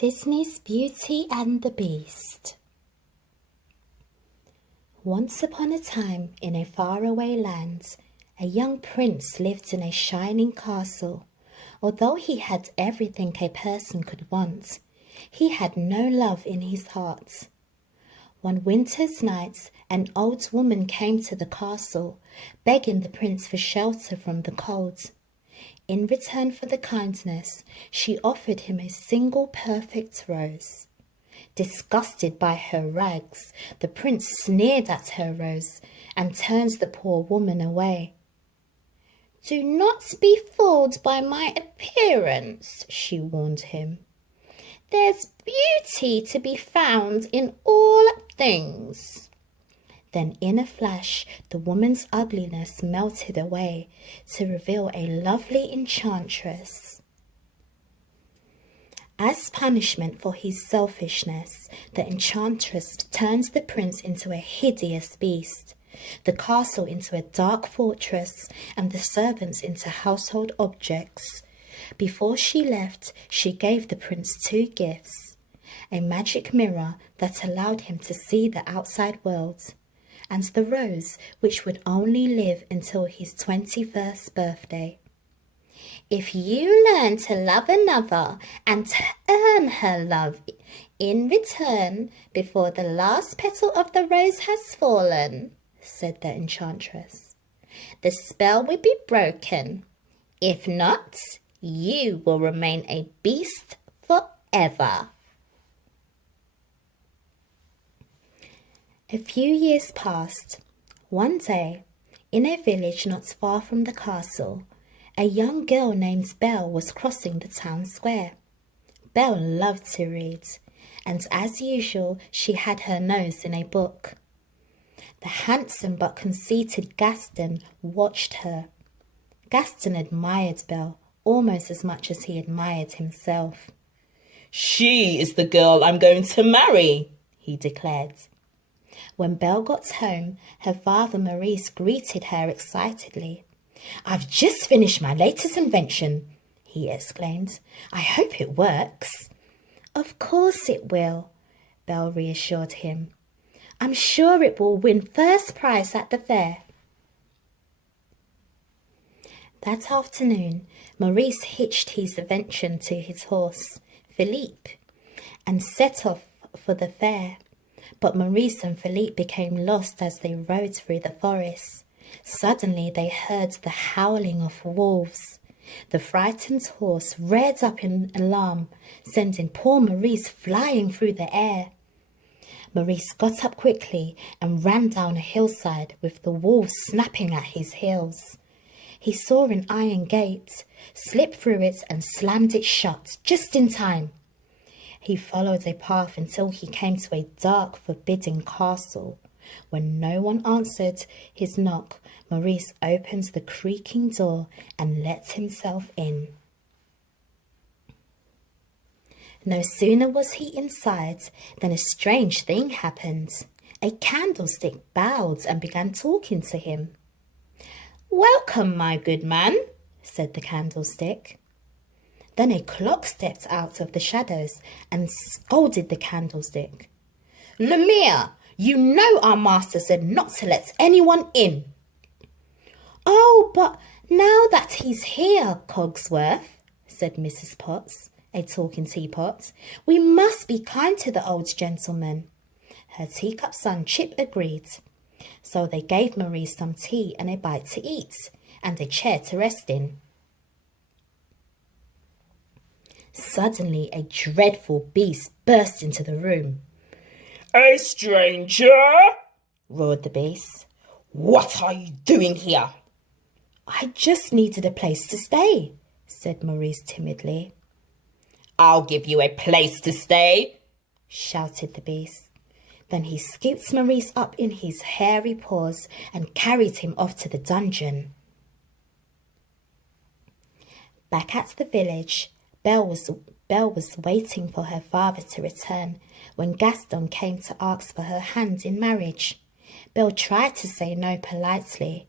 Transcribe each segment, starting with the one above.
Disney's Beauty and the Beast. Once upon a time, in a faraway land, a young prince lived in a shining castle. Although he had everything a person could want, he had no love in his heart. One winter's night, an old woman came to the castle, begging the prince for shelter from the cold. In return for the kindness, she offered him a single perfect rose. Disgusted by her rags, the prince sneered at her rose and turned the poor woman away. "Do not be fooled by my appearance," she warned him. "There's beauty to be found in all things." Then in a flash, the woman's ugliness melted away to reveal a lovely enchantress. As punishment for his selfishness, the enchantress turned the prince into a hideous beast, the castle into a dark fortress, and the servants into household objects. Before she left, she gave the prince 2 gifts: a magic mirror that allowed him to see the outside world, and the rose which would only live until his 21st birthday. "If you learn to love another and to earn her love in return before the last petal of the rose has fallen," said the enchantress, "the spell will be broken. If not, you will remain a beast forever." A few years passed. One day, in a village not far from the castle, a young girl named Belle was crossing the town square. Belle loved to read, and as usual, she had her nose in a book. The handsome but conceited Gaston watched her. Gaston admired Belle almost as much as he admired himself. "She is the girl I'm going to marry," he declared. When Belle got home, her father Maurice greeted her excitedly. "I've just finished my latest invention," he exclaimed. "I hope it works." "Of course it will," Belle reassured him. "I'm sure it will win first prize at the fair." That afternoon, Maurice hitched his invention to his horse, Philippe, and set off for the fair. But Maurice and Philippe became lost as they rode through the forest. Suddenly they heard the howling of wolves. The frightened horse reared up in alarm, sending poor Maurice flying through the air. Maurice got up quickly and ran down a hillside with the wolves snapping at his heels. He saw an iron gate, slipped through it and slammed it shut just in time. He followed a path until he came to a dark, forbidding castle. When no one answered his knock, Maurice opened the creaking door and let himself in. No sooner was he inside than a strange thing happened. A candlestick bowed and began talking to him. "Welcome, my good man," said the candlestick. Then a clock stepped out of the shadows and scolded the candlestick. "Lemire, you know our master said not to let anyone in." "Oh, but now that he's here, Cogsworth," said Mrs. Potts, a talking teapot, "we must be kind to the old gentleman." Her teacup son Chip agreed. So they gave Maurice some tea and a bite to eat, and a chair to rest in. Suddenly a dreadful beast burst into the room. "A stranger!" roared the beast. "What are you doing here?" "I just needed a place to stay," said Maurice timidly. "I'll give you a place to stay," shouted the beast. Then he scooped Maurice up in his hairy paws and carried him off to the dungeon. Back at the village, Belle was waiting for her father to return when Gaston came to ask for her hand in marriage. Belle tried to say no politely.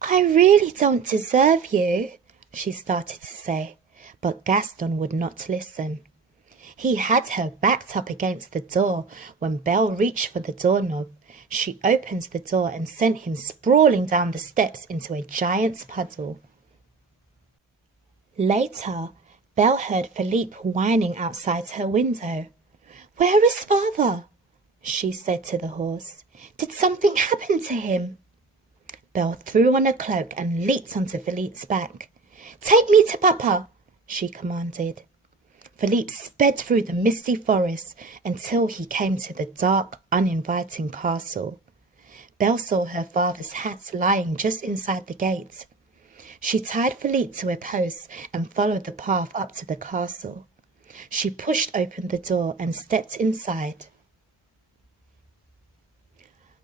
"I really don't deserve you," she started to say, but Gaston would not listen. He had her backed up against the door when Belle reached for the doorknob. She opened the door and sent him sprawling down the steps into a giant puddle. Later, Belle heard Philippe whining outside her window. "Where is father?" she said to the horse. "Did something happen to him?" Belle threw on a cloak and leaped onto Philippe's back. "Take me to Papa," she commanded. Philippe sped through the misty forest until he came to the dark, uninviting castle. Belle saw her father's hat lying just inside the gate. She tied Philippe to a post and followed the path up to the castle. She pushed open the door and stepped inside.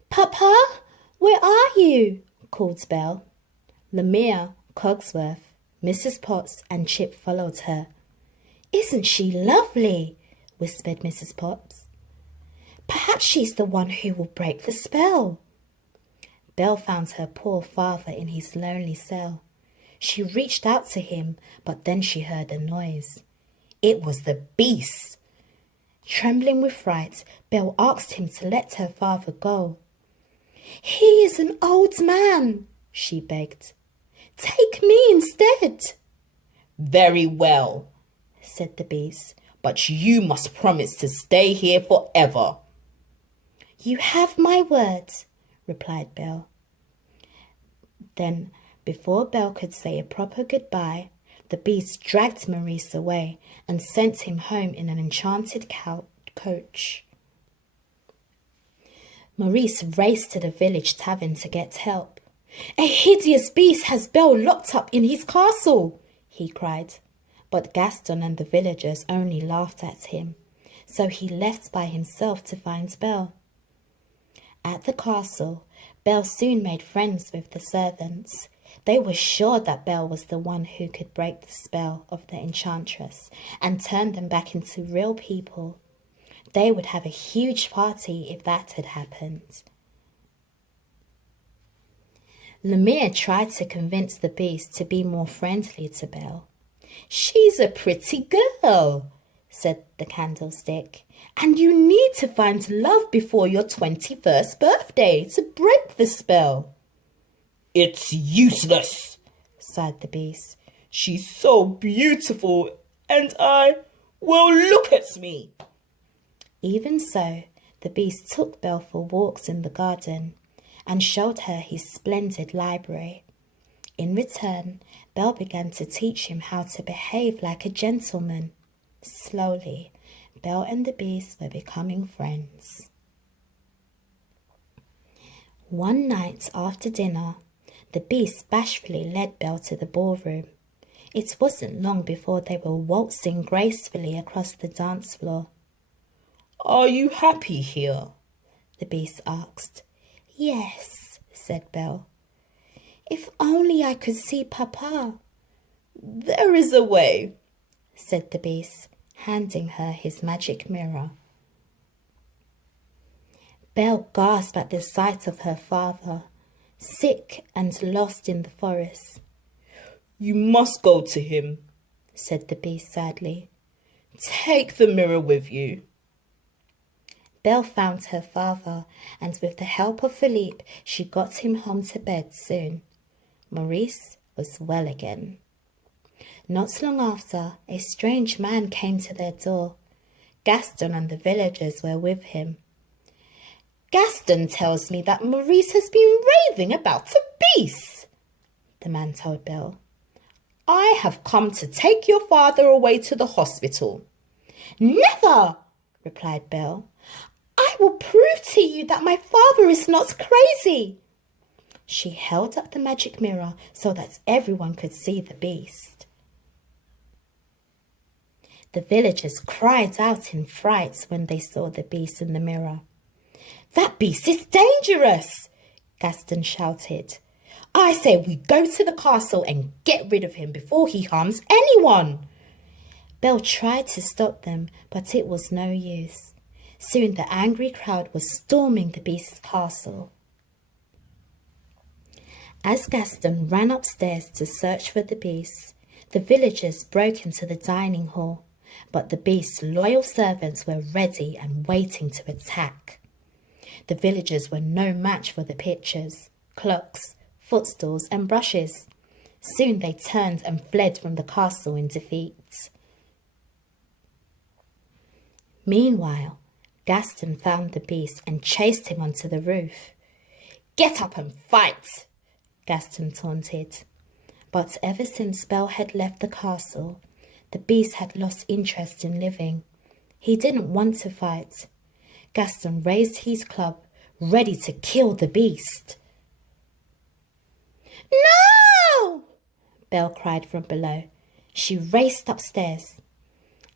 "Papa, where are you?" called Belle. Lemire, Cogsworth, Mrs. Potts and Chip followed her. "Isn't she lovely?" whispered Mrs. Potts. "Perhaps she's the one who will break the spell." Belle found her poor father in his lonely cell. She reached out to him, but then she heard a noise. It was the beast. Trembling with fright, Belle asked him to let her father go. "He is an old man," she begged. "Take me instead." "Very well," said the beast, "but you must promise to stay here forever." "You have my word," replied Belle. Then, before Belle could say a proper goodbye, the beast dragged Maurice away and sent him home in an enchanted coach. Maurice raced to the village tavern to get help. "A hideous beast has Belle locked up in his castle," he cried. But Gaston and the villagers only laughed at him, so he left by himself to find Belle. At the castle, Belle soon made friends with the servants. They were sure that Belle was the one who could break the spell of the enchantress and turn them back into real people. They would have a huge party if that had happened. Lemire tried to convince the beast to be more friendly to Belle. "She's a pretty girl," said the candlestick, "and you need to find love before your 21st birthday to break the spell." "It's useless," sighed the beast. "She's so beautiful, and well, look at me." Even so, the beast took Belle for walks in the garden and showed her his splendid library. In return, Belle began to teach him how to behave like a gentleman. Slowly, Belle and the beast were becoming friends. One night after dinner, the beast bashfully led Belle to the ballroom. It wasn't long before they were waltzing gracefully across the dance floor. "Are you happy here?" the beast asked. "Yes," said Belle. "If only I could see Papa." "There is a way," said the beast, handing her his magic mirror. Belle gasped at the sight of her father, sick and lost in the forest. "You must go to him," said the beast sadly. "Take the mirror with you." Belle found her father, and with the help of Philippe, she got him home to bed soon. Maurice was well again. Not long after, a strange man came to their door. Gaston and the villagers were with him. "Gaston tells me that Maurice has been raving about a beast," the man told Belle. "I have come to take your father away to the hospital." "Never!" replied Belle. "I will prove to you that my father is not crazy." She held up the magic mirror so that everyone could see the beast. The villagers cried out in fright when they saw the beast in the mirror. "That beast is dangerous!" Gaston shouted. "I say we go to the castle and get rid of him before he harms anyone." Belle tried to stop them, but it was no use. Soon the angry crowd was storming the beast's castle. As Gaston ran upstairs to search for the beast, the villagers broke into the dining hall. but the beast's loyal servants were ready and waiting to attack. The villagers were no match for the pitchers, clocks, footstools, and brushes. Soon they turned and fled from the castle in defeat. Meanwhile, Gaston found the beast and chased him onto the roof. "Get up and fight!" Gaston taunted. But ever since Belle had left the castle, the beast had lost interest in living. He didn't want to fight. Gaston raised his club, ready to kill the beast. "No!" Belle cried from below. She raced upstairs.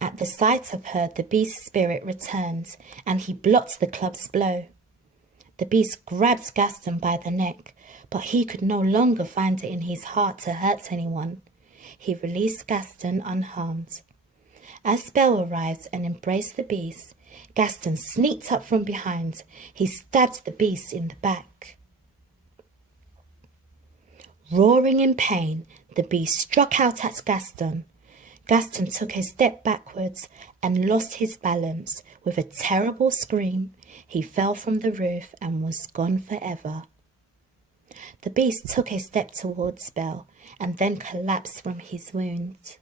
At the sight of her, the beast's spirit returned, and he blocked the club's blow. The beast grabbed Gaston by the neck, but he could no longer find it in his heart to hurt anyone. He released Gaston unharmed. As Belle arrived and embraced the beast, Gaston sneaked up from behind. He stabbed the beast in the back. Roaring in pain, the beast struck out at Gaston. Gaston took a step backwards and lost his balance. With a terrible scream, he fell from the roof and was gone forever. The beast took a step towards Belle and then collapsed from his wound.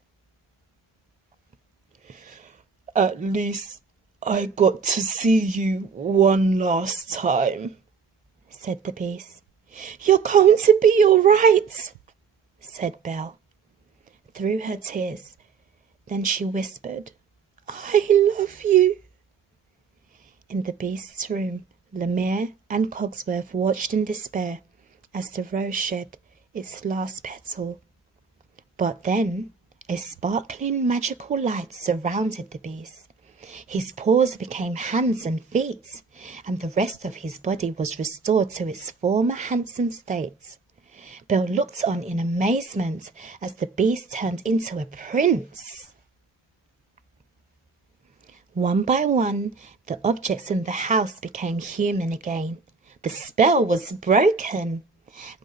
"At least I got to see you one last time," said the beast. "You're going to be all right," said Belle, through her tears. Then she whispered, "I love you." In the beast's room, Lemire and Cogsworth watched in despair as the rose shed its last petal. But then a sparkling magical light surrounded the beast. His paws became hands and feet, and the rest of his body was restored to its former handsome state. Belle looked on in amazement as the beast turned into a prince. One by one, the objects in the house became human again. The spell was broken.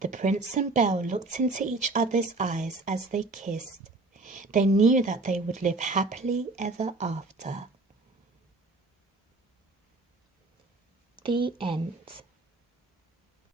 The prince and Belle looked into each other's eyes as they kissed. They knew that they would live happily ever after. The end.